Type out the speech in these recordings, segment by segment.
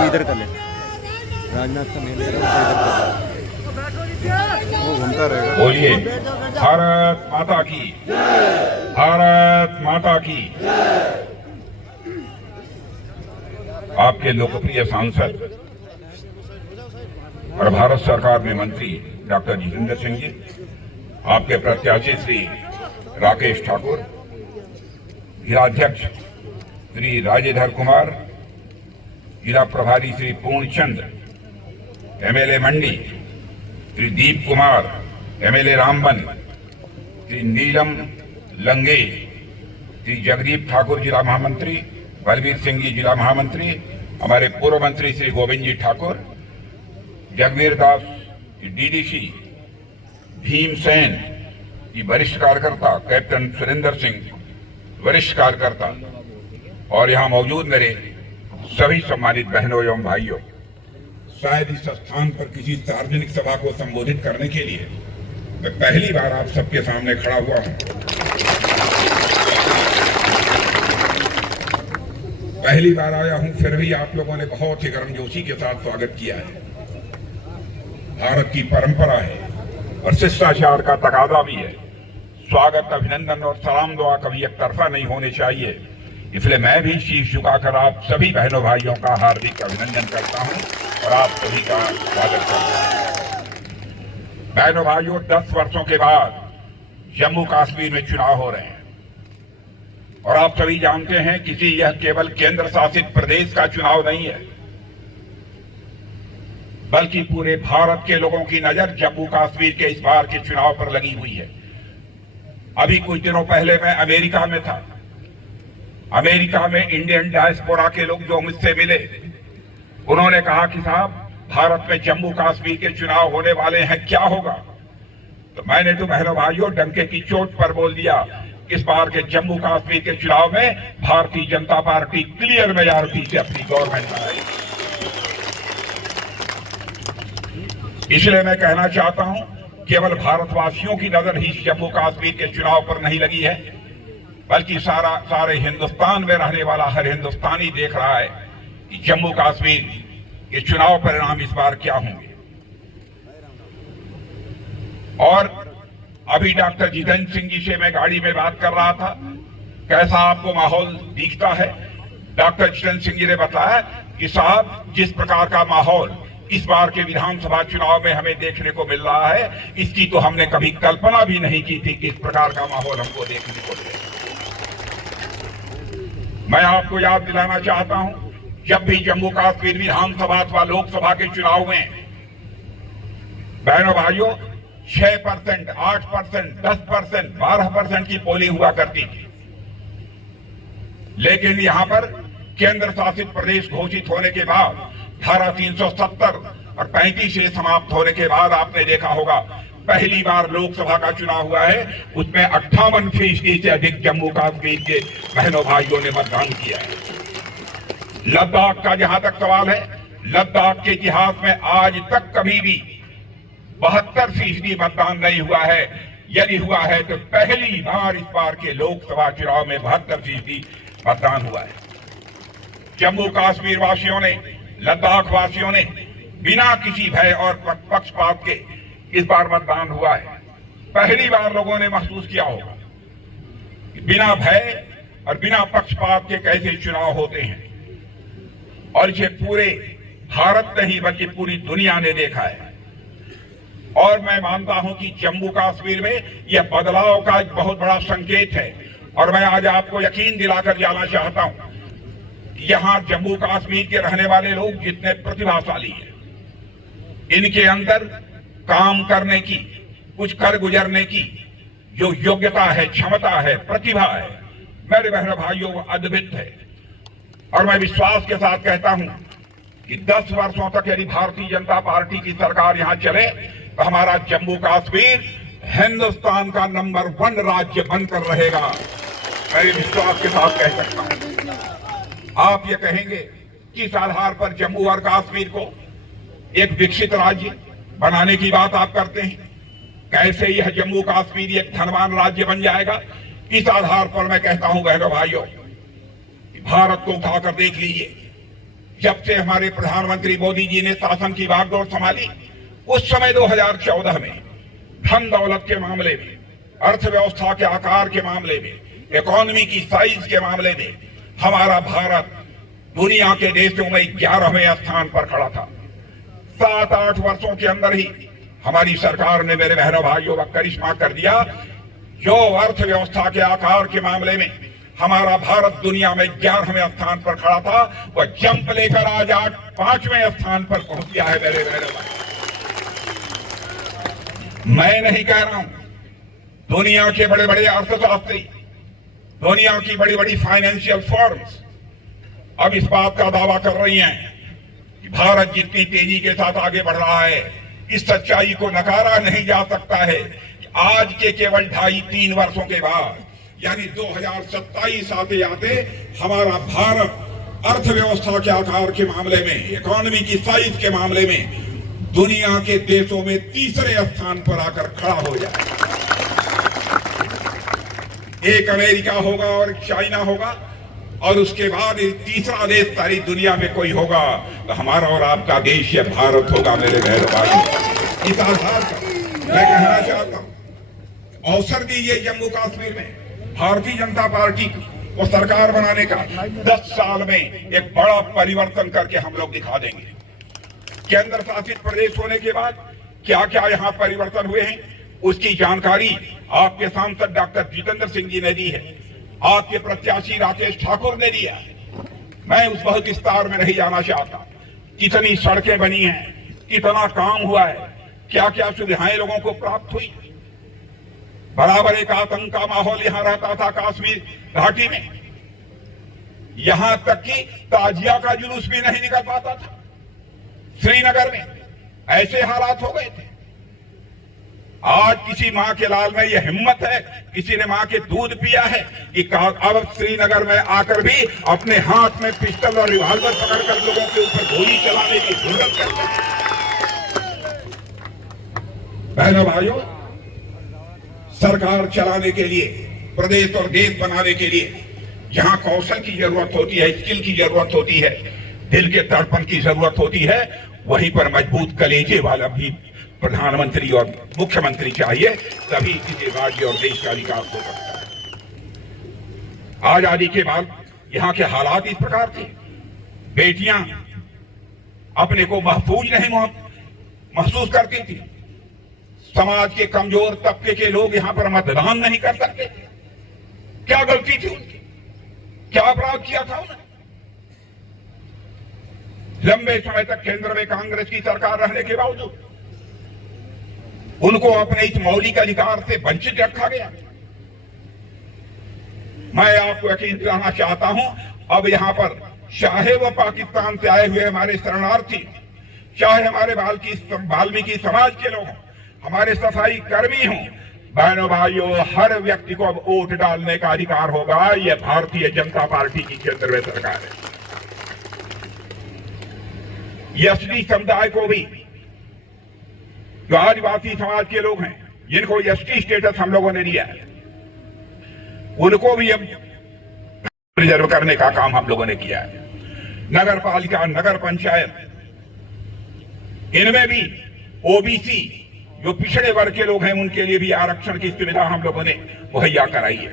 तू इधर कर ले, राजनाथ का मेले इधर कर ले, वो घूमता रहेगा। बोलिए भारत माता की, भारत माता की। आपके लोकप्रिय सांसद और भारत सरकार में मंत्री डॉक्टर जितेंद्र सिंह जी, आपके प्रत्याशी श्री राकेश ठाकुर, जिलाध्यक्ष श्री राजेधर कुमार, जिला प्रभारी श्री पूर्णचंद, एमएलए मंडी श्री दीप कुमार, एमएलए रामबन, श्री नीलम लंगे, श्री जगदीप ठाकुर जिला महामंत्री, बलबीर सिंह जी जिला महामंत्री, हमारे पूर्व मंत्री श्री गोविंद जी ठाकुर, जगवीर दास डीडीसी, भीमसेन जी वरिष्ठ कार्यकर्ता, कैप्टन सुरेंद्र सिंह वरिष्ठ कार्यकर्ता, और यहाँ मौजूद मेरे सभी सम्मानित बहनों एवं भाइयों, शायद इस स्थान पर किसी सार्वजनिक सभा को संबोधित करने के लिए मैं पहली बार आप सबके सामने खड़ा हुआ हूं। पहली बार आया हूं, फिर भी आप लोगों ने बहुत ही गर्मजोशी के साथ स्वागत किया है। भारत की परंपरा है और शिष्टाचार का तकाजा भी है। स्वागत, अभिनंदन और सलाम दुआ कभी एक तरफा नहीं होने चाहिए। इसलिए मैं भी शीश झुकाकर आप सभी बहनों भाइयों का हार्दिक अभिनंदन करता हूं और आप सभी का स्वागत करता हूं। बहनों भाइयों, 10 वर्षों के बाद जम्मू कश्मीर में चुनाव हो रहे हैं और आप सभी जानते हैं कि यह केवल केंद्र शासित प्रदेश का चुनाव नहीं है, बल्कि पूरे भारत के लोगों की नजर जम्मू कश्मीर के इस बार के चुनाव पर लगी हुई है। अभी कुछ दिनों पहले मैं अमेरिका में था। अमेरिका में इंडियन डायस्पोरा के लोग जो मुझसे मिले, उन्होंने कहा कि साहब, भारत में जम्मू कश्मीर के चुनाव होने वाले हैं, क्या होगा? तो मैंने तो बहनों भाइयों डंके की चोट पर बोल दिया, इस बार के जम्मू कश्मीर के चुनाव में Bharatiya Janata party clear majority से अपनी गवर्नमेंट बनाएगी। इसलिए मैं कहना चाहता हूं, केवल भारतवासियों की नजर ही जम्मू कश्मीर के चुनाव पर नहीं लगी है, बल्कि सारे हिंदुस्तान में रहने वाला हर हिंदुस्तानी देख रहा है कि जम्मू कश्मीर के चुनाव परिणाम इस बार क्या होंगे। और अभी डॉक्टर जितेंद्र सिंह जी से मैं गाड़ी में बात कर रहा था, कैसा आपको माहौल दिखता है? डॉक्टर जितेंद्र सिंह जी ने बताया कि साहब, जिस प्रकार का माहौल इस बार के विधानसभा चुनाव में हमें देखने को मिल रहा है, इसकी तो हमने कभी कल्पना भी नहीं की थी कि इस प्रकार का माहौल हमको देखने को मिलेगा। मैं आपको याद दिलाना चाहता हूं, जब भी जम्मू कश्मीर विधानसभा अथवा लोकसभा के चुनाव में बहनों भाइयों 6%, 8%, 10%, 12% की पोलिंग हुआ करती थी, लेकिन यहां पर केंद्र शासित प्रदेश घोषित होने के बाद धारा 370 और 35 से समाप्त होने के बाद आपने देखा होगा, पहली बार लोकसभा का चुनाव हुआ है, उसमें 58% से अधिक जम्मू कश्मीर के बहनों भाइयों ने मतदान किया है। लद्दाख का जहां तक सवाल है, लद्दाख के इतिहास में आज तक कभी भी 72% मतदान नहीं हुआ है। यदि हुआ है तो पहली बार इस बार के लोकसभा चुनाव में 72% मतदान हुआ है। जम्मू कश्मीर वासियों ने, लद्दाख वासियों ने बिना किसी भय और पक्षपात के इस बार मतदान हुआ है। पहली बार लोगों ने महसूस किया होगा कि बिना भय और बिना पक्षपात के कैसे चुनाव होते हैं, और इसे पूरे भारत नहीं बल्कि पूरी दुनिया ने देखा है। और मैं मानता हूं कि जम्मू कश्मीर में यह बदलाव का एक बहुत बड़ा संकेत है। और मैं आज आपको यकीन दिलाकर जाना चाहता हूं कि यहां जम्मू कश्मीर के रहने वाले लोग जितने प्रतिभाशाली हैं, इनके अंदर काम करने की, कुछ कर गुजरने की जो योग्यता है, क्षमता है, प्रतिभा है, मेरे बहनों भाइयों, वो अद्भुत है। और मैं विश्वास के साथ कहता हूं कि 10 वर्षों तक यदि भारतीय जनता पार्टी की सरकार यहां चले तो हमारा जम्मू कश्मीर हिंदुस्तान का नंबर 1 राज्य बनकर रहेगा। मैं विश्वास के साथ कह सकता हूं। आप ये कहेंगे कि इस आधार पर जम्मू और कश्मीर को एक विकसित राज्य बनाने की बात आप करते हैं, कैसे यह जम्मू कश्मीर एक धनवान राज्य बन जाएगा? इस आधार पर मैं कहता हूं बहनों भाइयों, भारत को उठाकर देख लीजिए, जब से हमारे प्रधानमंत्री मोदी जी ने शासन की बागडोर संभाली, उस समय 2014 में धन दौलत के मामले में, अर्थव्यवस्था के आकार के मामले में, इकोनॉमी की साइज के मामले में हमारा भारत दुनिया के देशों में 11वें स्थान पर खड़ा था। 7-8 वर्षों के अंदर ही हमारी सरकार ने, मेरे बहनों भाइयों, वह करिश्मा कर दिया। जो अर्थव्यवस्था के आकार के मामले में हमारा भारत दुनिया में 11वें स्थान पर खड़ा था, वह जंप लेकर आज 5वें स्थान पर पहुंच गया है। मेरे बहनों भाई, मैं नहीं कह रहा हूं, दुनिया के बड़े बड़े अर्थशास्त्री, दुनिया की बड़ी बड़ी फाइनेंशियल फर्म्स अब इस बात का दावा कर रही हैं कि भारत जितनी तेजी के साथ आगे बढ़ रहा है, इस सच्चाई को नकारा नहीं जा सकता है कि आज के केवल 2.5-3 वर्षों के बाद, यानी 2027 आते आते हमारा भारत अर्थव्यवस्था के आकार के मामले में, इकोनॉमी की साइज के मामले में दुनिया के देशों में 3रे स्थान पर आकर खड़ा हो जाए। एक अमेरिका होगा और एक चाइना होगा, और उसके बाद 3रा देश सारी दुनिया में कोई होगा तो हमारा और आपका देश ये भारत होगा। मेरे बहनों भाई, इस आधार पर मैं कहना चाहता हूं, अवसर दीजिए जम्मू कश्मीर में भारतीय जनता पार्टी को सरकार बनाने का। 10 साल में एक बड़ा परिवर्तन करके हम लोग दिखा देंगे। केंद्र शासित प्रदेश होने के बाद क्या क्या यहाँ परिवर्तन हुए हैं, उसकी जानकारी आपके सांसद डॉक्टर जितेंद्र सिंह जी ने दी है, आपके प्रत्याशी राकेश ठाकुर ने दिया है। मैं उस बहुत विस्तार में नहीं जाना चाहता। कितनी सड़कें बनी हैं, कितना काम हुआ है, क्या क्या सुविधाएं लोगों को प्राप्त हुई। बराबर एक आतंक का माहौल यहां रहता था कश्मीर घाटी में, यहां तक कि ताजिया का जुलूस भी नहीं निकल पाता था। श्रीनगर में ऐसे हालात हो गए थे। आज किसी मां के लाल में यह हिम्मत है, किसी ने मां के दूध पिया है कि अब श्रीनगर में आकर भी अपने हाथ में पिस्टल और रिवॉल्वर पकड़कर लोगों के ऊपर गोली चलाने की जरूरत करते हैं। बहनों भाइयों, सरकार चलाने के लिए, प्रदेश और देश बनाने के लिए जहां कौशल की जरूरत होती है, स्किल की जरूरत होती है, दिल के तड़पन की जरूरत होती है, वहीं पर मजबूत कलेजे वाला भी प्रधानमंत्री और मुख्यमंत्री चाहिए, तभी किसी राज्य और देश का विकास हो सकता है। आजादी के बाद यहां के हालात इस प्रकार थे, बेटियां अपने को महफूज नहीं महसूस करती थी, समाज के कमजोर तबके के लोग यहां पर मतदान नहीं कर सकते थे। क्या गलती थी उनकी, क्या अपराध किया था उन्होंने? लंबे समय तक केंद्र में कांग्रेस की सरकार रहने के बावजूद उनको अपने इस मौलिक अधिकार से वंचित रखा गया। मैं आपको यकीन दिलाना चाहता हूं, अब यहां पर चाहे वह पाकिस्तान से आए हुए हमारे शरणार्थी, चाहे हमारे वाल्मीकि समाज के लोग हों, हमारे सफाई कर्मी हों, बहनों भाइयों, हर व्यक्ति को अब वोट डालने का अधिकार होगा। यह भारतीय जनता पार्टी की केंद्र में सरकार है। एसटी समुदाय को भी, जो आदिवासी समाज के लोग हैं, जिनको एसटी स्टेटस हम लोगों ने दिया है, उनको भी अब रिजर्व करने का काम हम लोगों ने किया है। नगर पालिका, नगर पंचायत, इनमें भी ओबीसी, जो पिछड़े वर्ग के लोग हैं, उनके लिए भी आरक्षण की सुविधा हम लोगों ने मुहैया कराई है।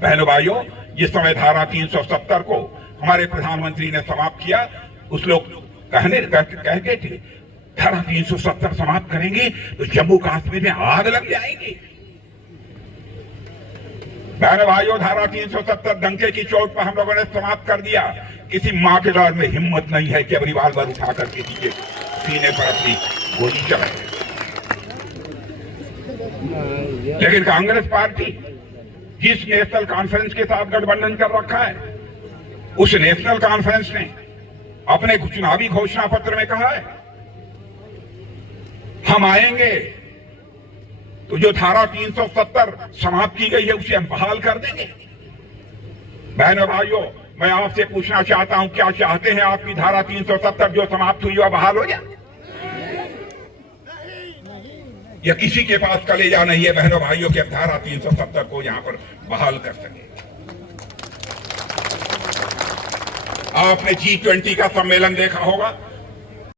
बहनों भाइयों, जिस समय धारा 370 को हमारे प्रधानमंत्री ने समाप्त किया, उस लोग कहते थे धारा 370 समाप्त करेंगे तो जम्मू कश्मीर में आग लग जाएगी। बहनों भाइयों, धारा 370 डंके की चोट पर हम लोगों ने समाप्त कर दिया। किसी मां के दौर में हिम्मत नहीं है कि अब रिवॉल्वर उठाकर किसी के सीने पर अपनी गोली चलाए। लेकिन कांग्रेस पार्टी जिस नेशनल कॉन्फ्रेंस के साथ गठबंधन कर रखा है, उस नेशनल कॉन्फ्रेंस ने अपने चुनावी घोषणा पत्र में कहा है, हम आएंगे तो जो धारा 370 समाप्त की गई है उसे हम बहाल कर देंगे। बहनों भाइयों, मैं आपसे पूछना चाहता हूं, क्या चाहते हैं आपकी धारा 370 जो समाप्त हुई वह बहाल हो जाए? या किसी के पास कलेजा नहीं है बहनों भाइयों के धारा 370 को यहां पर बहाल कर सके? आपने G20 का सम्मेलन देखा होगा,